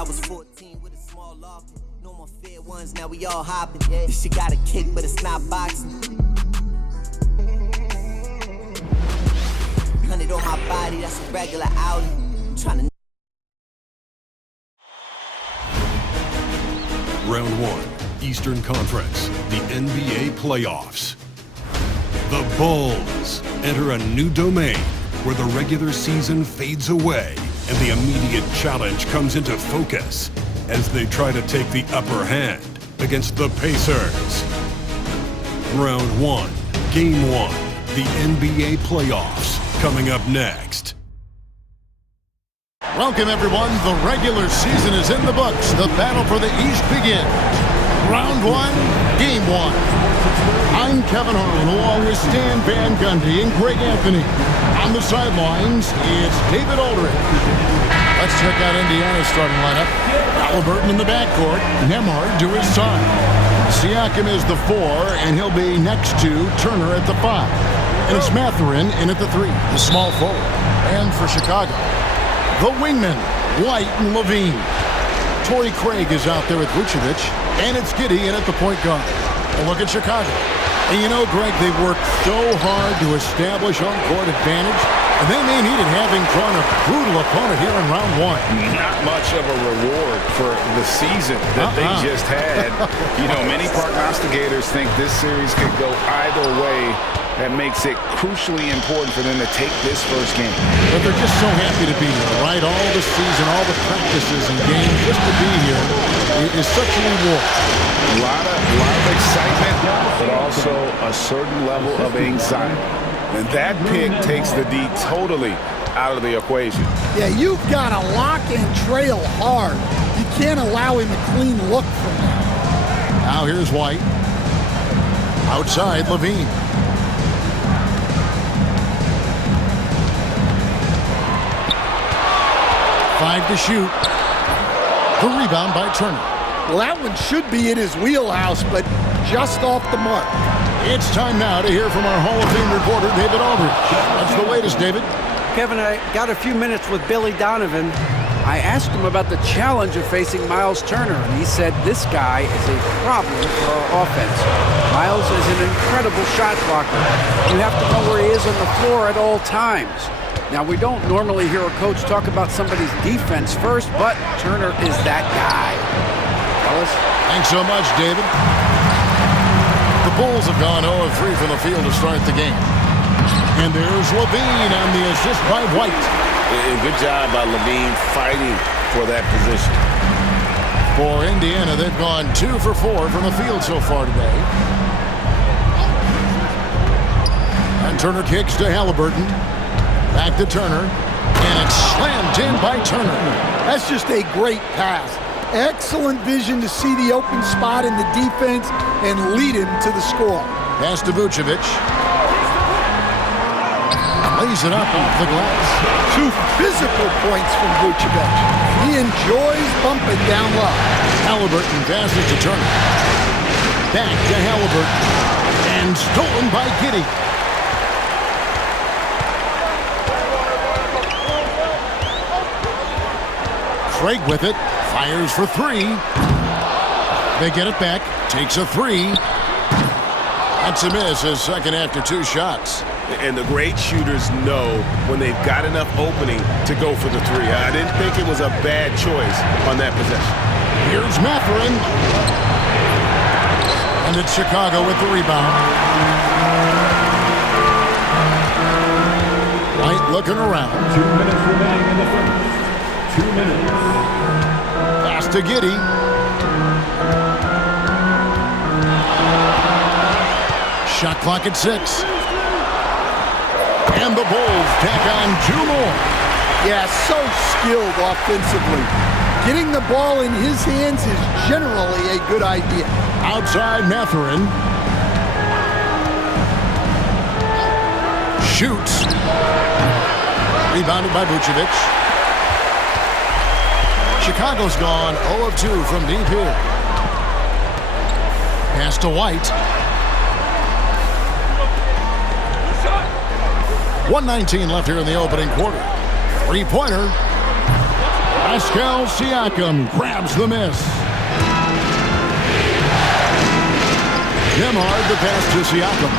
I was 14 with a small loft. No more fair ones, now we all hopping. Yeah. This shit got a kick, but it's not boxing. 100 on my body, that's a regular outing. I'm trying to. Round 1, Eastern Conference, the NBA playoffs. The Bulls enter a new domain where the regular season fades away and the immediate challenge comes into focus as they try to take the upper hand against the Pacers. Round 1, Game 1, the NBA playoffs, coming up next. Welcome, everyone. The regular season is in the books. The battle for the East begins. Round 1, Game 1. I'm Kevin Harlan, along with Stan Van Gundy and Greg Anthony. On the sidelines, it's David Aldridge. Let's check out Indiana's starting lineup. Halliburton in the backcourt, Nembhard to his side. Siakam is the 4, and he'll be next to Turner at the 5. And it's Mathurin in at the 3, the small forward. And for Chicago, the wingmen, White and Levine. Torrey Craig is out there with Vucevic, and it's Giddey in at the point guard. A look at Chicago. And you know, Greg, they've worked so hard to establish home-court advantage, and they may need it having drawn a brutal opponent here in round 1. Not much of a reward for the season that they just had. You know, many prognosticators think this series could go either way. That makes it crucially important for them to take this first game. But they're just so happy to be here, right? All the season, all the practices and games, just to be here is such a reward. A lot of excitement, but also a certain level of anxiety. And that pick takes the D totally out of the equation. Yeah, you've got to lock and trail hard. You can't allow him a clean look from that. Now here's White. Outside, Levine. 5 to shoot. The rebound by Turner. Well, that one should be in his wheelhouse, but just off the mark. It's time now to hear from our Hall of Fame reporter, David Aldridge. That's the latest, David. Kevin, I got a few minutes with Billy Donovan. I asked him about the challenge of facing Miles Turner, and he said this guy is a problem for our offense. Miles is an incredible shot blocker. You have to know where he is on the floor at all times. Now, we don't normally hear a coach talk about somebody's defense first, but Turner is that guy. Fellas? Thanks so much, David. The Bulls have gone 0-3 from the field to start the game. And there's Levine on the assist by White. Good job by Levine fighting for that position. For Indiana, they've gone 2 for 4 from the field so far today. And Turner kicks to Halliburton. Back to Turner, and it's slammed in by Turner. That's just a great pass. Excellent vision to see the open spot in the defense and lead him to the score. Pass to Vucevic. Lays it up off the glass. 2 physical points from Vucevic. He enjoys bumping down low. Halliburton passes to Turner. Back to Halliburton. And stolen by Giddey. Craig with it, fires for 3. They get it back, takes a 3. That's a miss, his second after 2 shots. And the great shooters know when they've got enough opening to go for the 3. I didn't think it was a bad choice on that possession. Here's Mathurin. And it's Chicago with the rebound. White looking around. 2 minutes remaining in the first. 2 minutes. Pass to Giddey. Shot clock at 6. And the Bulls tack on 2 more. Yeah, so skilled offensively. Getting the ball in his hands is generally a good idea. Outside Mathurin. Shoots. Rebounded by Vucevic. Chicago's gone 0-2 from deep here. Pass to White. 1:19 left here in the opening quarter. 3-pointer. Pascal Siakam grabs the miss. Nembhard the pass to Siakam.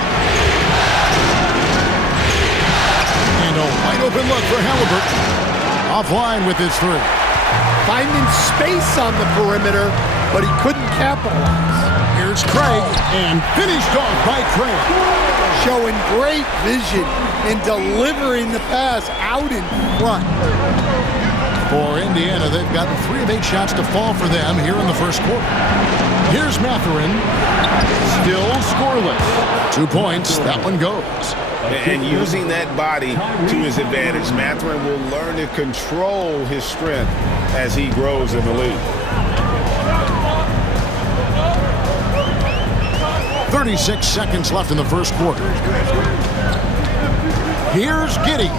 And a wide open look for Haliburton. Offline with his three. Finding space on the perimeter, but he couldn't capitalize. Here's Craig, and finished off by Craig. Showing great vision in delivering the pass out in front. For Indiana, they've gotten 3 of 8 shots to fall for them here in the first quarter. Here's Mathurin, still scoreless. 2 points, that one goes. And using that body to his advantage, Mathurin will learn to control his strength as he grows in the league. 36 seconds left in the first quarter. Here's Giddey.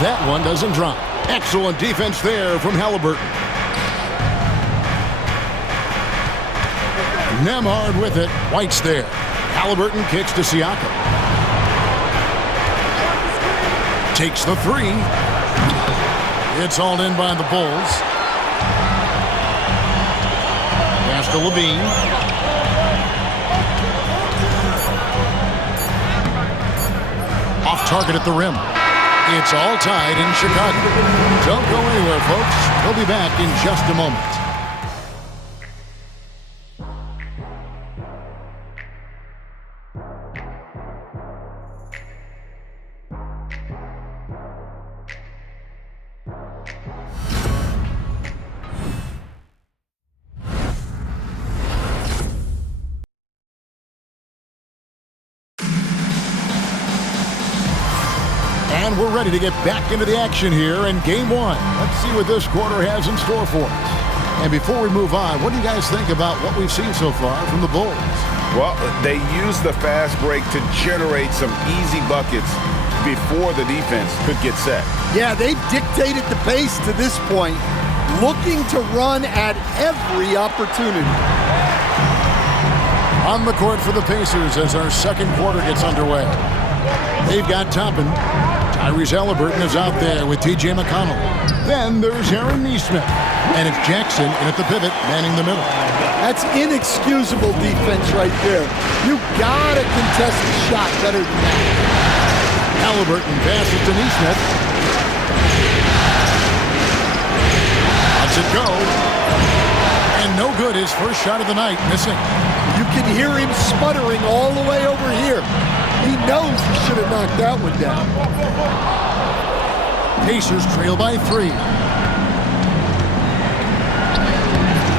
That one doesn't drop. Excellent defense there from Haliburton. Nembhard with it. White's there. Haliburton kicks to Siakam. Takes the three. It's hauled in by the Bulls. Pass to LaVine. Off target at the rim. It's all tied in Chicago. Don't go anywhere, folks. We'll be back in just a moment. And we're ready to get back into the action here in Game 1. Let's see what this quarter has in store for us. And before we move on, what do you guys think about what we've seen so far from the Bulls? Well, they used the fast break to generate some easy buckets before the defense could get set. Yeah, they've dictated the pace to this point, looking to run at every opportunity. On the court for the Pacers as our second quarter gets underway. They've got Toppin. Tyrese Haliburton is out there with T.J. McConnell. Then there's Aaron Nesmith. And it's Jackson in at the pivot, manning the middle. That's inexcusable defense right there. You gotta contest the shot better than that. Haliburton passes to Nesmith. Lets it go. And no good, his first shot of the night, missing. You can hear him sputtering all the way over here. He knows he should have knocked that one down. Pacers trail by 3.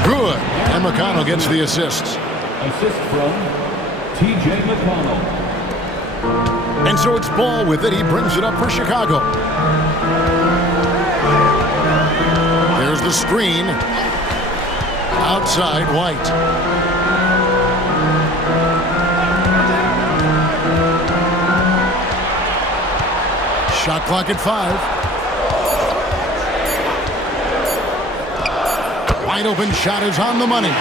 Good. And McConnell gets the assist. Assist from T.J. McConnell. And so it's Ball with it. He brings it up for Chicago. There's the screen. Outside White. Shot clock at 5. Wide open shot is on the money.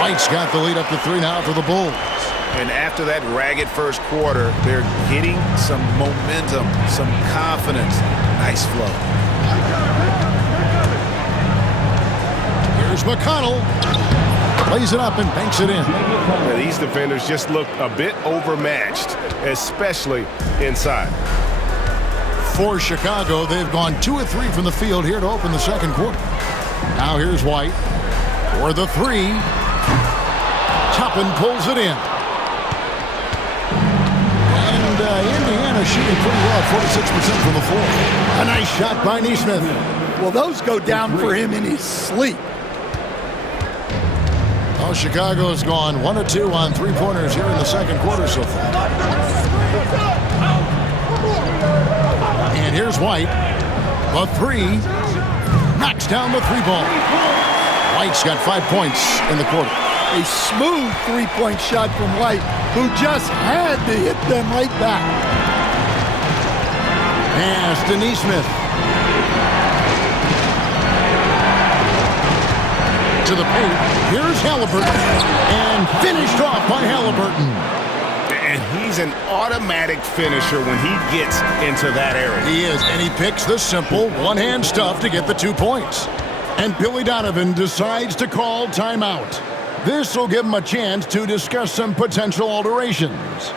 White's got the lead up to 3 now for the Bulls. And after that ragged first quarter, they're getting some momentum, some confidence. Nice flow. Here's McConnell. Plays it up and banks it in. Now, these defenders just look a bit overmatched, especially inside. For Chicago, they've gone 2 of 3 from the field here to open the second quarter. Now here's White for the 3. Toppin pulls it in. And Indiana shooting pretty well, 46% from the floor. A nice shot by Nesmith. Well, those go down for him in his sleep. Oh, Chicago's gone 1 of 2 on 3-pointers here in the second quarter so far. And here's White. The 3. Knocks down the 3-ball. White's got 5 points in the quarter. A smooth 3-point shot from White, who just had to hit them right back. Pass to Nesmith. To the paint. Here's Haliburton. And finished off by Haliburton. And he's an automatic finisher when he gets into that area. He is, and he picks the simple one-hand stuff to get the 2 points. And Billy Donovan decides to call timeout. This will give him a chance to discuss some potential alterations.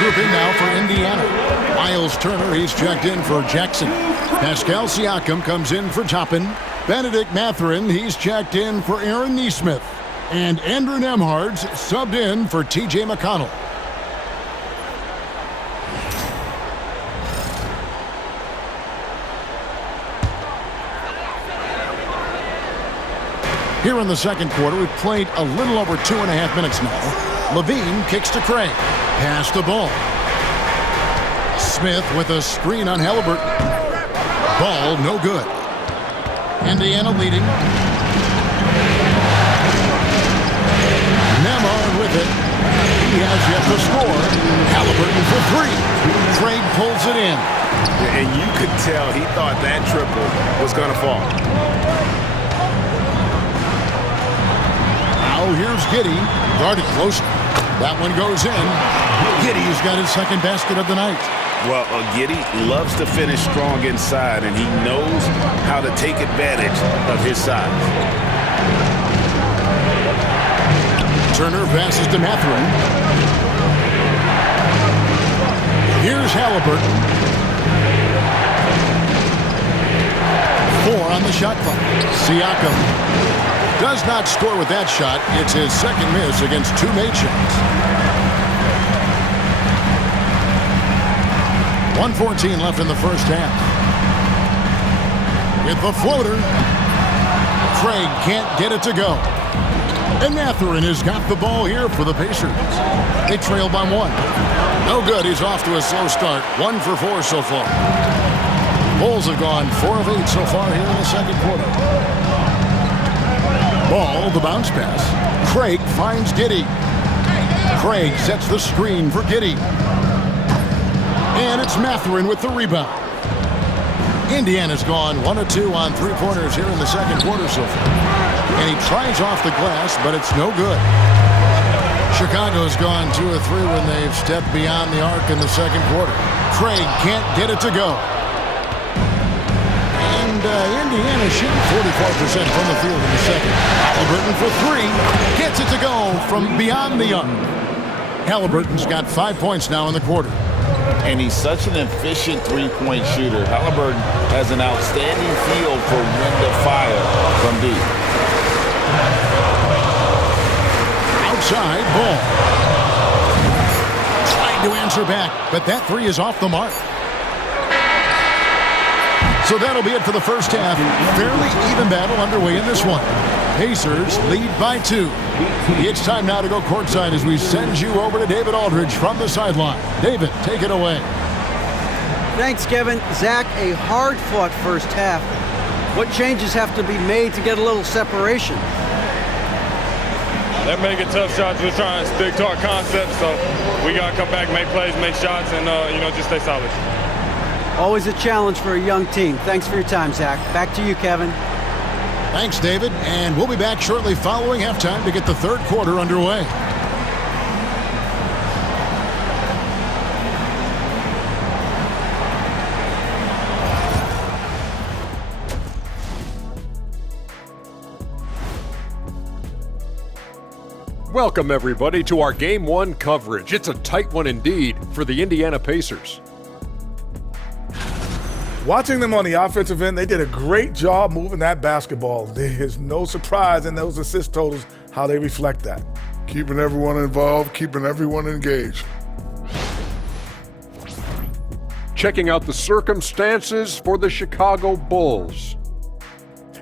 Grouping now for Indiana. Miles Turner, he's checked in for Jackson. Pascal Siakam comes in for Toppin. Benedict Mathurin, he's checked in for Aaron Nesmith. And Andrew Nembhard's subbed in for T.J. McConnell. Here in the second quarter, we've played a little over 2.5 minutes now. Levine kicks to Craig. Pass the ball. Smith with a screen on Halliburton. Ball no good. Indiana leading. Nembhard with it. He has yet to score. Halliburton for 3. Craig pulls it in. And you could tell he thought that triple was going to fall. Now here's Giddey. Guarded close. That one goes in. Giddey's got his second basket of the night. Well, Giddey loves to finish strong inside, and he knows how to take advantage of his size. Turner passes to Mathurin. Here's Halliburton. 4 on the shot clock. Siakam does not score with that shot. It's his second miss against 2 made shots. 1:14 left in the first half. With the floater, Craig can't get it to go. And Mathurin has got the ball here for the Pacers. They trail by 1. No good. He's off to a slow start. 1 for 4 so far. Bulls have gone 4 of 8 so far here in the second quarter. Ball, the bounce pass. Craig finds Giddey. Craig sets the screen for Giddey. And it's Mathurin with the rebound. Indiana's gone 1 of 2 on 3-pointers here in the second quarter so far. And he tries off the glass, but it's no good. Chicago's gone 2 of 3 when they've stepped beyond the arc in the second quarter. Craig can't get it to go. Indiana shooting 44% from the field in the second. Halliburton for 3. Gets it to go from beyond the arc. Halliburton's got 5 points now in the quarter. And he's such an efficient three-point shooter. Halliburton has an outstanding feel for when to fire from deep. Outside ball. Trying to answer back, but that 3 is off the mark. So that'll be it for the first half. Fairly even battle underway in this one. Pacers lead by 2. It's time now to go courtside as we send you over to David Aldridge from the sideline. David, take it away. Thanks, Kevin. Zach, a hard-fought first half. What changes have to be made to get a little separation? They're making tough shots. We're trying to stick to our concept, so we got to come back, make plays, make shots, and just stay solid. Always a challenge for a young team. Thanks for your time, Zach. Back to you, Kevin. Thanks, David. And we'll be back shortly following halftime to get the third quarter underway. Welcome, everybody, to our Game 1 coverage. It's a tight one indeed for the Indiana Pacers. Watching them on the offensive end, they did a great job moving that basketball. There's no surprise in those assist totals how they reflect that. Keeping everyone involved, keeping everyone engaged. Checking out the circumstances for the Chicago Bulls.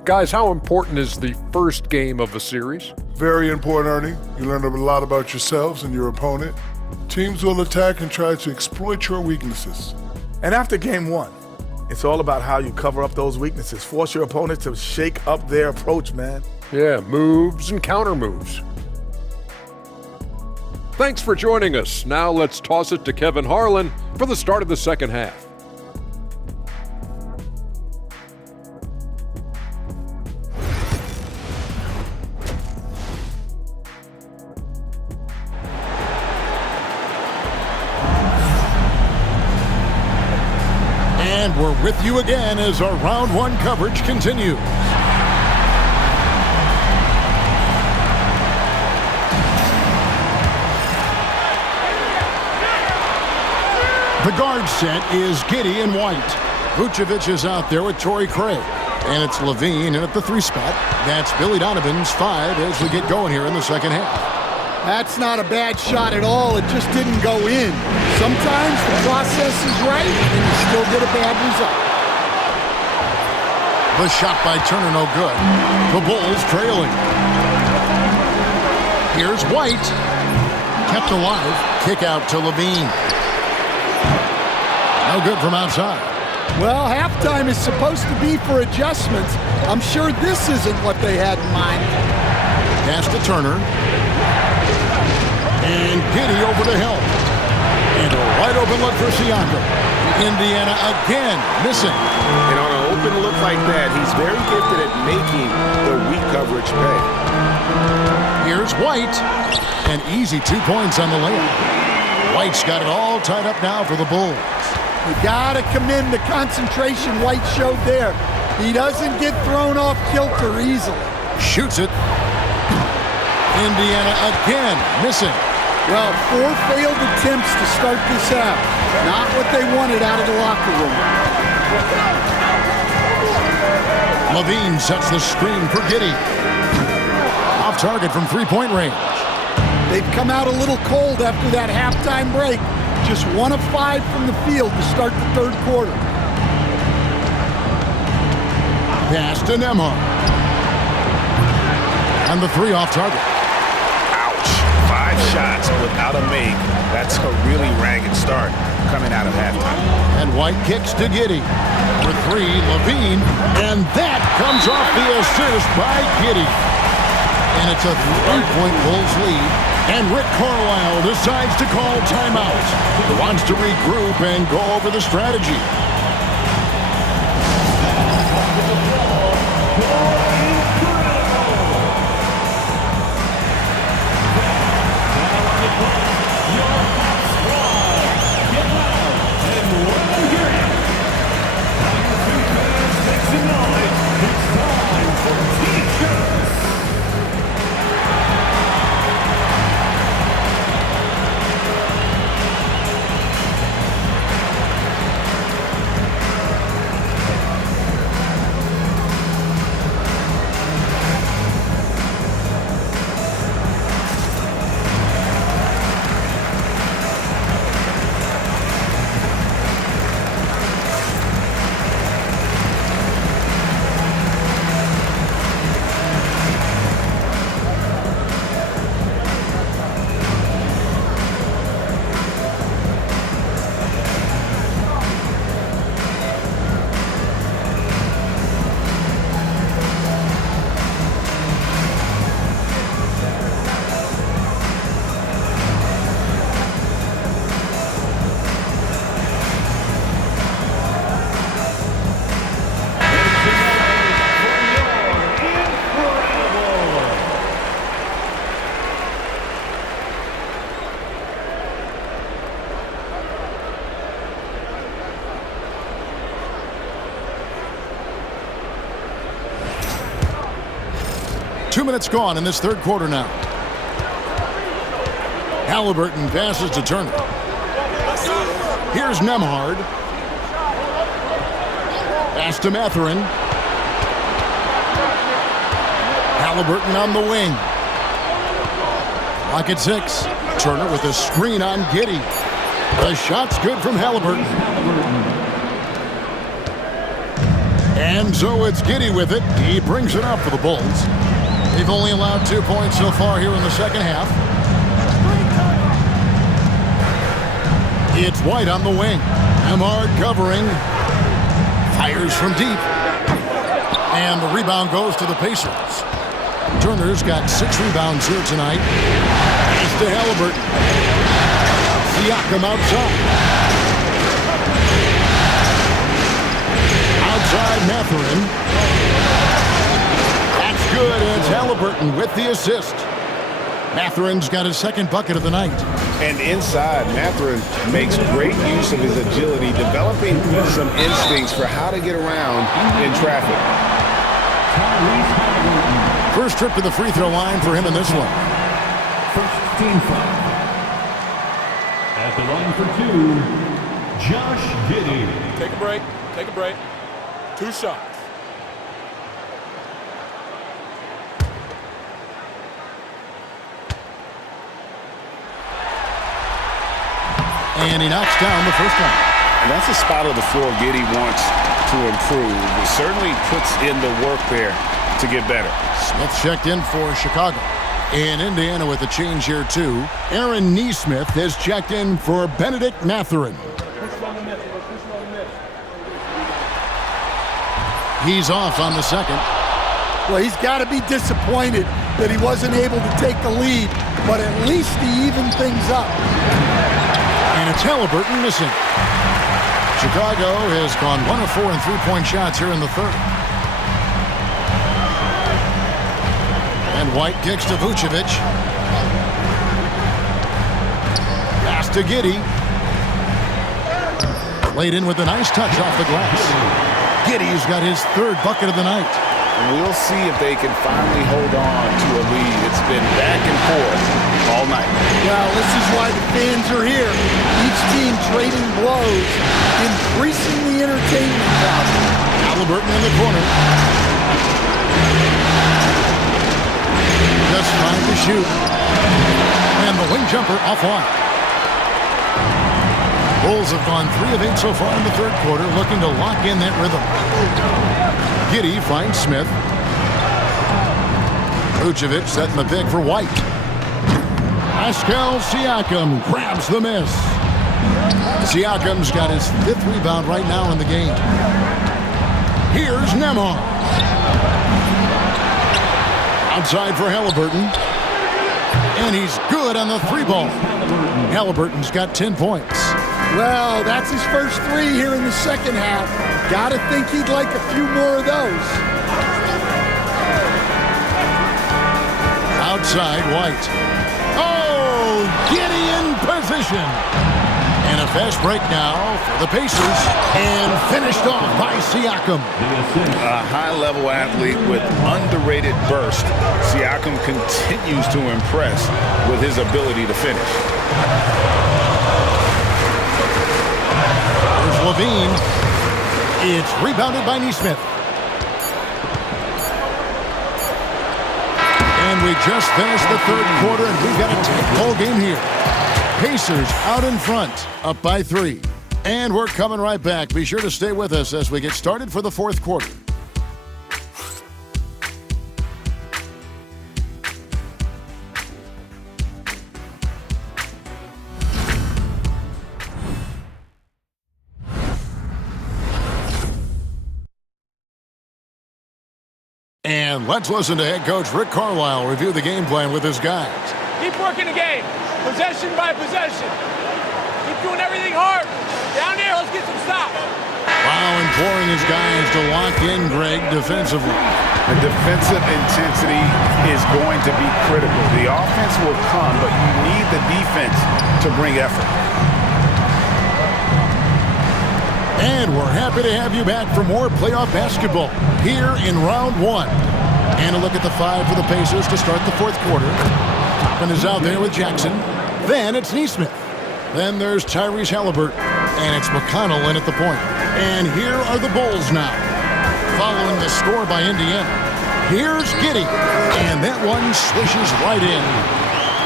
Guys, how important is the first game of the series? Very important, Ernie. You learn a lot about yourselves and your opponent. Teams will attack and try to exploit your weaknesses. And after game 1, it's all about how you cover up those weaknesses. Force your opponent to shake up their approach, man. Yeah, moves and counter moves. Thanks for joining us. Now let's toss it to Kevin Harlan for the start of the second half. And we're with you again as our round 1 coverage continues. The guard set is Giddey and White. Vucevic is out there with Torrey Craig. And it's LaVine in at the 3 spot. That's Billy Donovan's 5 as we get going here in the second half. That's not a bad shot at all. It just didn't go in. Sometimes the process is right, and you still get a bad result. The shot by Turner no good. The Bulls trailing. Here's White. Kept alive. Kick out to LaVine. No good from outside. Well, halftime is supposed to be for adjustments. I'm sure this isn't what they had in mind. Pass to Turner. And Giddey over to help. And a wide open look for Siakam. Indiana again missing. And on an open look like that, he's very gifted at making the weak coverage pay. Here's White. An easy 2 points on the layup. White's got it all tied up now for the Bulls. You gotta commend the concentration White showed there. He doesn't get thrown off kilter easily. Shoots it. Indiana again missing. Well, 4 failed attempts to start this out. Not what they wanted out of the locker room. LaVine sets the screen for Giddey. Off target from 3-point range. They've come out a little cold after that halftime break. Just 1 of 5 from the field to start the third quarter. Pass to Nembhard. And the 3 off target. 5 shots without a make. That's a really ragged start coming out of halftime. And White kicks to Giddey. For 3, LaVine. And that comes off the assist by Giddey. And it's a 3-point Bulls lead. And Rick Carlisle decides to call timeout. He wants to regroup and go over the strategy. 2 minutes gone in this third quarter now. Halliburton passes to Turner. Here's Nembhard. Pass to Mathurin. Halliburton on the wing. Clock at 6. Turner with a screen on Giddey. The shot's good from Halliburton. And so it's Giddey with it. He brings it up for the Bulls. They've only allowed 2 points so far here in the second half. It's White on the wing. Nembhard covering. Fires from deep. And the rebound goes to the Pacers. Turner's got 6 rebounds here tonight. Pass to Halliburton. Siakam outside. Outside Mathurin. That's good. It's Halliburton with the assist. Mathurin's got his second bucket of the night. And inside, Mathurin makes great use of his agility, developing some instincts for how to get around in traffic. First trip to the free throw line for him in this one. First team foul. At the line for 2, Josh Giddey. Take a break. Take a break. 2 shots. And he knocks down the first one. And that's a spot of the floor Giddey wants to improve. He certainly puts in the work there to get better. Smith checked in for Chicago. In Indiana with a change here too. Aaron Nesmith has checked in for Benedict Mathurin. He's off on the second. Well, he's got to be disappointed that he wasn't able to take the lead, but at least he evened things up. And it's Halliburton missing. Chicago has gone 1 of 4 in three-point shots here in the third. And White kicks to Vucevic. Pass to Giddey. Laid in with a nice touch off the glass. Giddey's got his third bucket of the night. We'll see if they can finally hold on to a lead. It's been back and forth all night. Well, this is why the fans are here. Each team trading blows, increasing the entertainment value. Halliburton in the corner. Just trying to shoot. And the wing jumper offline. Bulls have gone 3 of 8 so far in the third quarter, looking to lock in that rhythm. Giddey finds Smith. Vucevic setting the pick for White. Pascal Siakam grabs the miss. Siakam's got his 5th rebound right now in the game. Here's Nembhard. Outside for Halliburton. And he's good on the 3-ball. Halliburton's got 10 points. Well, that's his first 3 here in the second half. Gotta think he'd like a few more of those. Outside White. Oh, Giddey in position. And a fast break now for the Pacers. And finished off by Siakam. A high-level athlete with underrated burst. Siakam continues to impress with his ability to finish. There's Levine. It's rebounded by Nesmith. And we just finished the third quarter, and we've got a tight ball game here. Pacers out in front, up by 3. And we're coming right back. Be sure to stay with us as we get started for the fourth quarter. And let's listen to head coach Rick Carlisle review the game plan with his guys. Keep working the game, possession by possession. Keep doing everything hard. Down here, let's get some stops. Wow, imploring his guys to lock in, Greg, defensively. The defensive intensity is going to be critical. The offense will come, but you need the defense to bring effort. And we're happy to have you back for more playoff basketball here in round 1. And a look at the 5 for the Pacers to start the fourth quarter. Toppin is out there with Jackson. Then it's Nesmith. Then there's Tyrese Halliburton. And it's McConnell in at the point. And here are the Bulls now. Following the score by Indiana. Here's Giddey. And that one swishes right in.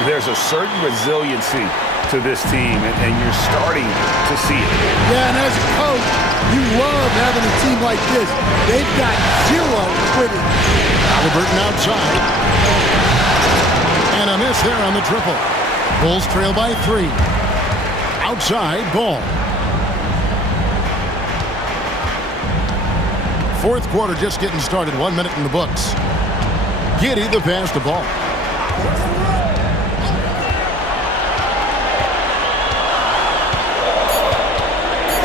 There's a certain resiliency to this team, and you're starting to see it. Yeah, and as a coach, you love having a team like this. They've got zero quitting. Halliburton outside. And a miss there on the triple. Bulls trail by 3. Outside, Ball. Fourth quarter just getting started. 1 minute in the books. Giddey the pass to Ball.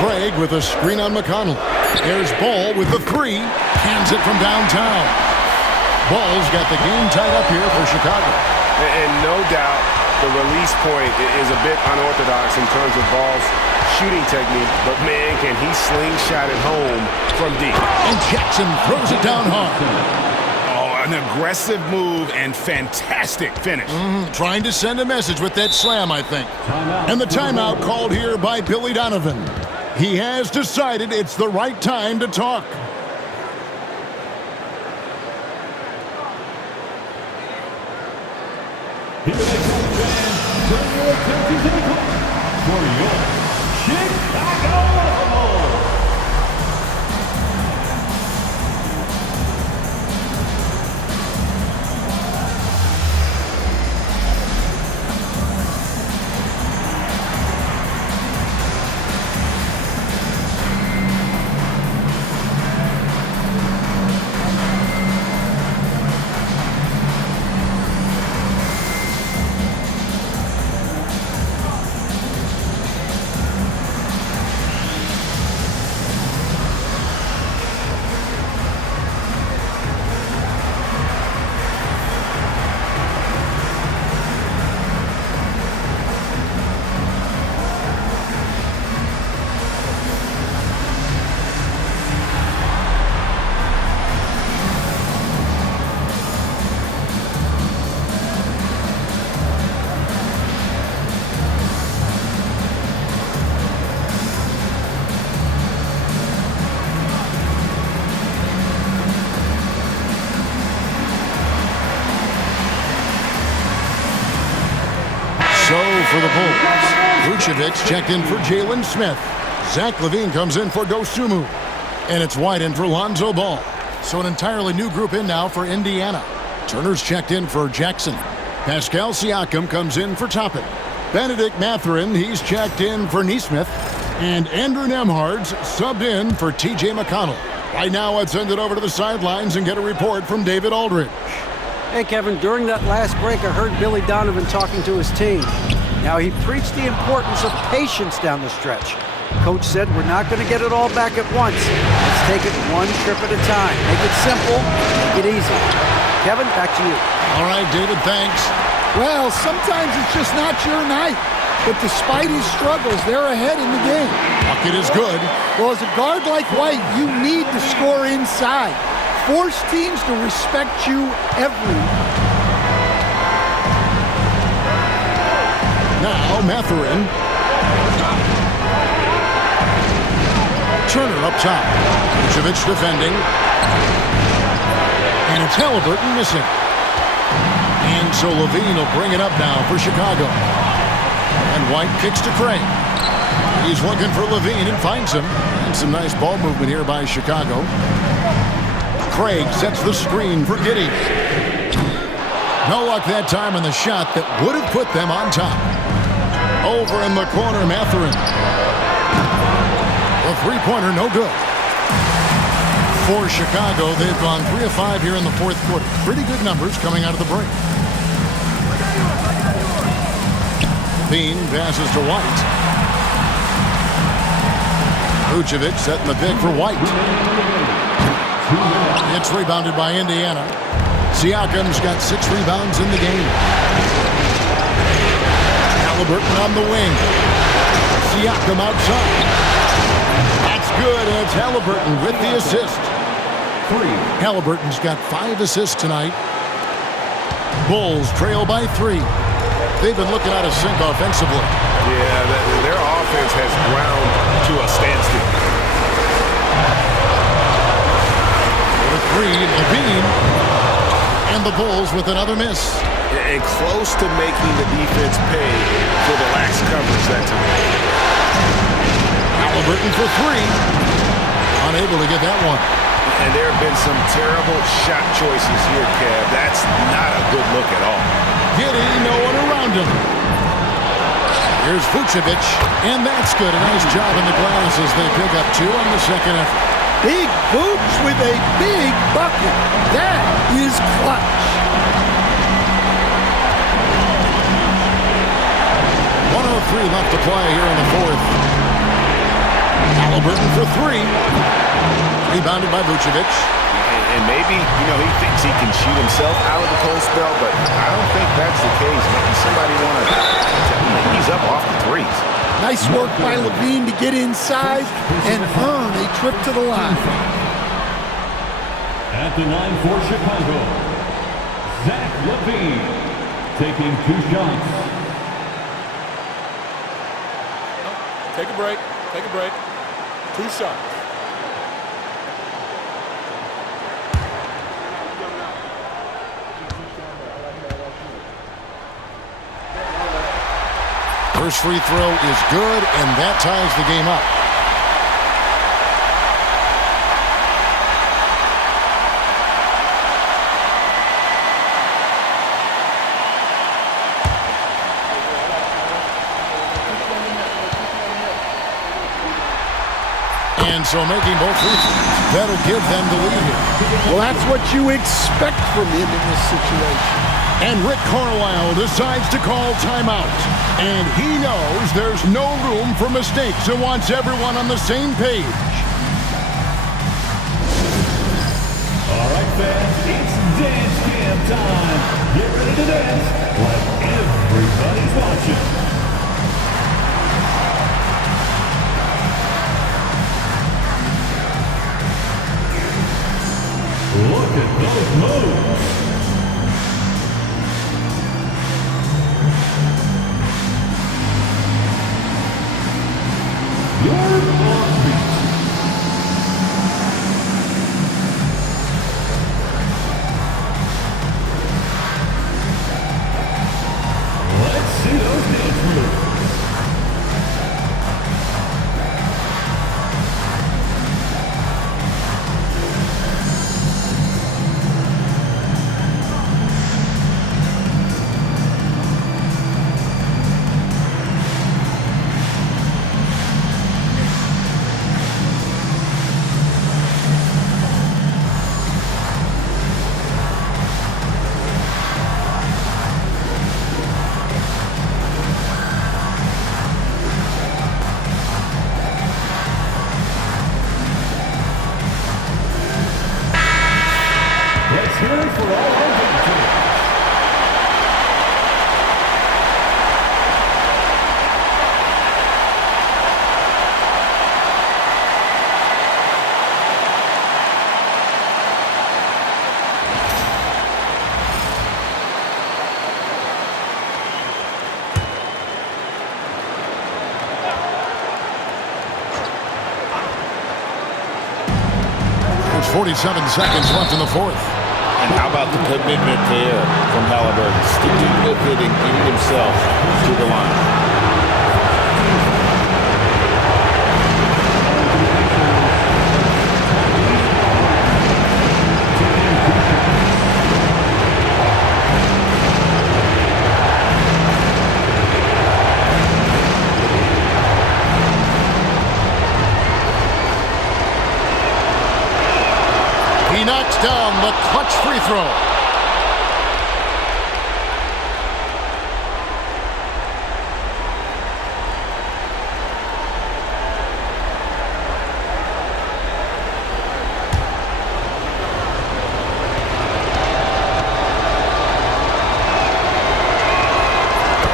Craig with a screen on McConnell. There's Ball with the 3. Hands it from downtown. Ball's got the game tied up here for Chicago. And no doubt the release point is a bit unorthodox in terms of Ball's shooting technique, but man, can he slingshot it home from deep. And Jackson throws it down hard. Oh, an aggressive move and fantastic finish. Trying to send a message with that slam, I think. And the timeout called here by Billy Donovan. He has decided it's the right time to talk. Here they come, fans. Bring your attention to the court for your Chicago Bulls. For the Bulls, Vucevic checked in for Jalen Smith. Zach LaVine comes in for Dosunmu. And it's White in for Lonzo Ball. So an entirely new group in now for Indiana. Turner's checked in for Jackson. Pascal Siakam comes in for Toppin. Benedict Mathurin, he's checked in for Nesmith. And Andrew Nembhard's subbed in for T.J. McConnell. Right now, let's send it over to the sidelines and get a report from David Aldridge. Hey, Kevin, during that last break, I heard Billy Donovan talking to his team. Now, he preached the importance of patience down the stretch. Coach said we're not going to get it all back at once. Let's take it one trip at a time. Make it simple, make it easy. Kevin, back to you. All right, David, thanks. Well, sometimes it's just not your night. But despite his struggles, they're ahead in the game. Bucket is good. Well, as a guard like White, you need to score inside. Force teams to respect you everywhere. Now, Mathurin. Turner up top. Vucevic defending. And it's Halliburton missing. And so LaVine will bring it up now for Chicago. And White kicks to Craig. He's looking for LaVine and finds him. And some nice ball movement here by Chicago. Craig sets the screen for Giddey. No luck that time on the shot that would have put them on top. Over in the corner, Mathurin. The three-pointer, no good. For Chicago, they've gone 3 of 5 here in the fourth quarter. Pretty good numbers coming out of the break. Bean passes to White. Vucevic setting the pick for White. It's rebounded by Indiana. Siakam's got 6 rebounds in the game. Halliburton on the wing. Siakam outside. That's good, and it's Halliburton with the assist. Halliburton's got 5 assists tonight. Bulls trail by 3. They've been looking out of sync offensively. Yeah, their offense has ground to a standstill. For 3, Levine. And the Bulls with another miss. And close to making the defense pay for the lax coverage that time. Halliburton for 3. Unable to get that one. And there have been some terrible shot choices here, Kev. That's not a good look at all. Giddey, no one around him. Here's Vucevic, and that's good. A nice job in the glass as they pick up 2 on the second effort. Big Vooch with a big bucket. That is clutch. 1:03 left to play here in the 4th. Halliburton for 3. Rebounded by Vucevic. And maybe, he thinks he can shoot himself out of the cold spell, but I don't think that's the case. Maybe somebody want to ease up off the threes. Nice work by Levine to get inside and earn a trip to the line. At the 9 for Chicago, Zach LaVine taking 2 shots. Take a break. Take a break. 2 shots. First free throw is good, and that ties the game up. And so making both free throws, that'll give them the lead here. Well, that's what you expect from him in this situation. And Rick Carlisle decides to call timeout. And he knows there's no room for mistakes and wants everyone on the same page. All right, fans, it's dance cam time. Get ready to dance like everybody's watching. Look at those moves. You're on beat. Let's see those dance moves. There's 47 seconds left in the 4th. And how about the commitment there from Halliburton? Sticking with it and getting himself to the line. He knocks down the clutch free throw.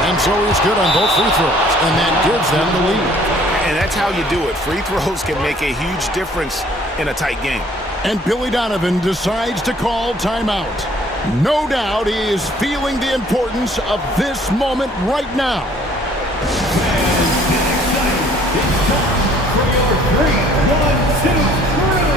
And so he's good on both free throws, and that gives them the lead. And that's how you do it. Free throws can make a huge difference in a tight game. And Billy Donovan decides to call timeout. No doubt he is feeling the importance of this moment right now. It's time for your 3, 1, 2, 3.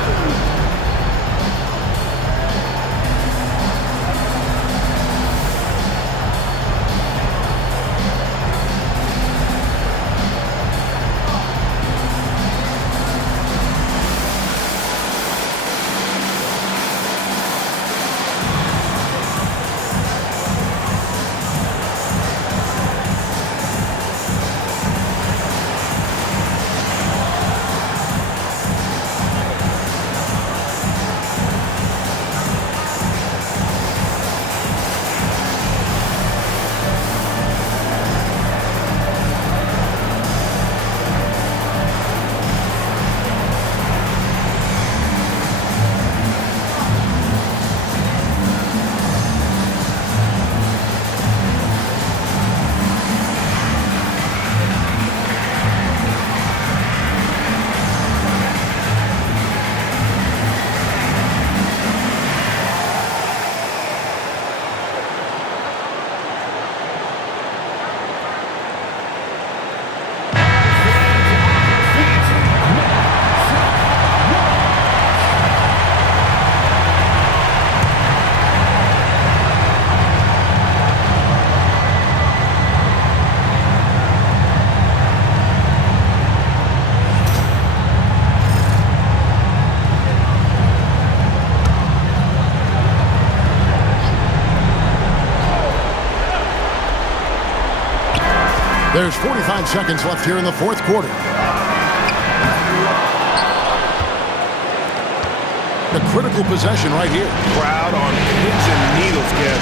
There's 45 seconds left here in the fourth quarter. The critical possession right here. Crowd on pins and needles, Kev.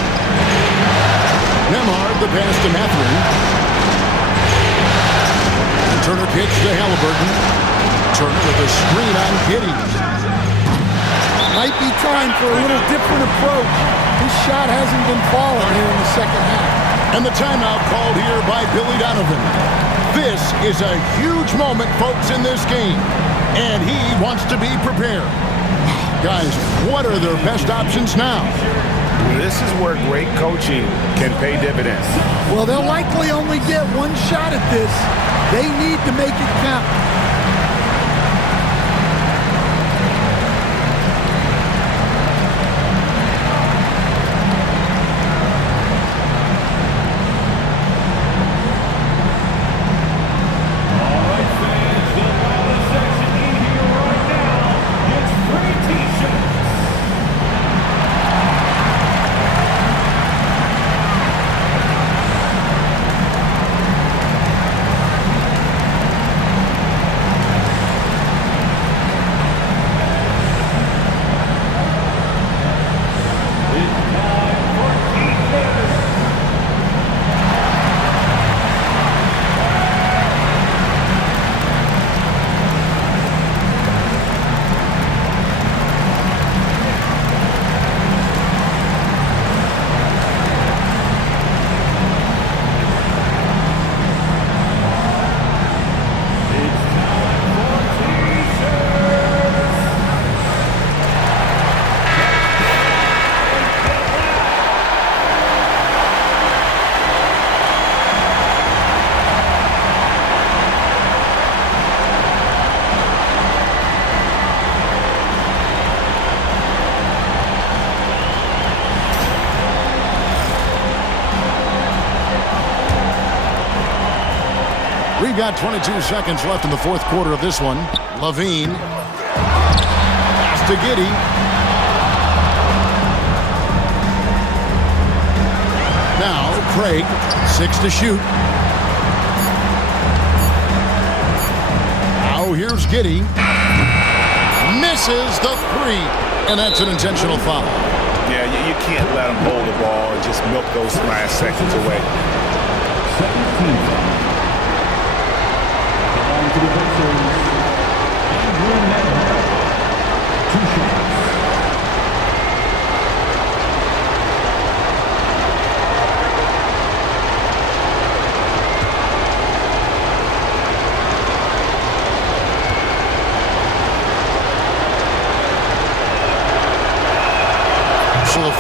Nembhard, the pass to Mathurin. And Turner kicks to Halliburton. Turner with a screen on Giddey. Might be time for a little different approach. His shot hasn't been falling here in the second half. And the timeout called here by Billy Donovan. This is a huge moment, folks, in this game. And he wants to be prepared. Guys, what are their best options now? This is where great coaching can pay dividends. Well, they'll likely only get one shot at this. They need to make it count. We've got 22 seconds left in the fourth quarter of this one. LaVine. Pass to Giddey. Now Craig. 6 to shoot. Now here's Giddey. Misses the 3. And that's an intentional foul. Yeah, you can't let him hold the ball and just milk those last seconds away. 17. To the Pacers, Andrew Nembhard, 2 shots.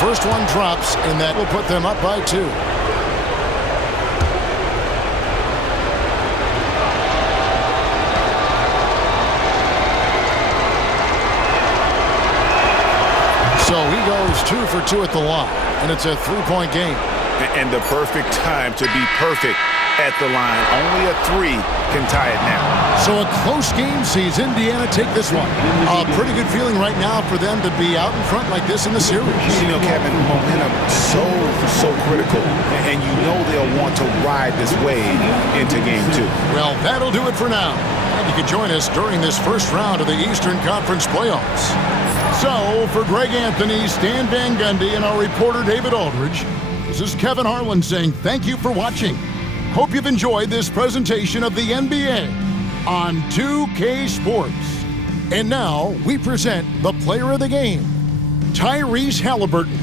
first one drops, and that will put them up by 2. So he goes 2 for 2 at the line, and it's a 3-point game. And the perfect time to be perfect at the line. Only a 3 can tie it now. So a close game sees Indiana take this one. A pretty good feeling right now for them to be out in front like this in the series. You know, Kevin, momentum so critical. And you know they'll want to ride this wave into game 2. Well, that'll do it for now. And you can join us during this first round of the Eastern Conference playoffs. So, for Greg Anthony, Stan Van Gundy, and our reporter David Aldridge, this is Kevin Harlan saying thank you for watching. Hope you've enjoyed this presentation of the NBA on 2K Sports. And now, we present the player of the game, Tyrese Halliburton.